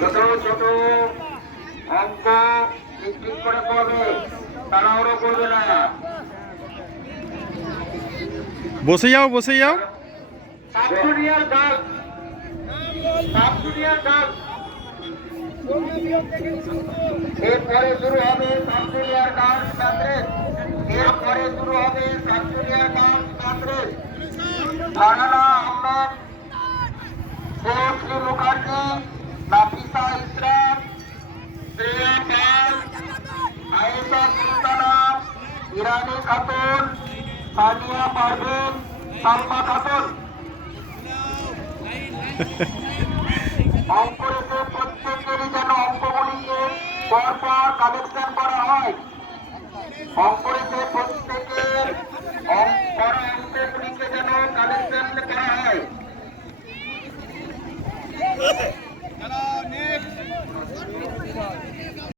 ছোট ছোট অঙ্ক ঠিক করে করবে, তাড়াহুড়ো করবে না। বসে যাও, বসে যাও। সাবজুনিয়র গার্ল, সাবজুনিয়র গার্ল, এরপরে শুরু হবে সাবজুনিয়র গার্লস ম্যাথ্রেস, এরপরে শুরু হবে সাবজুনিয়র গার্লস ম্যাথ্রেস। লালানা আহমেদ, দেবশ্রী মুখার্জি, নাফিসা ইসরাত, শ্রেয়া পাল, আয়েশা সুলতানা, ইরানি খাতুন, সানিয়া পারভিন, সালমা খাতুন। অঙ্ক রেখে প্রত্যেকেরই যেন অঙ্কগুলিকে পরপর কালেকশন করা হয়। অঙ্ক রেখে প্রত্যেকের অঙ্কগুলিকে যেন কালেকশন করা হয়।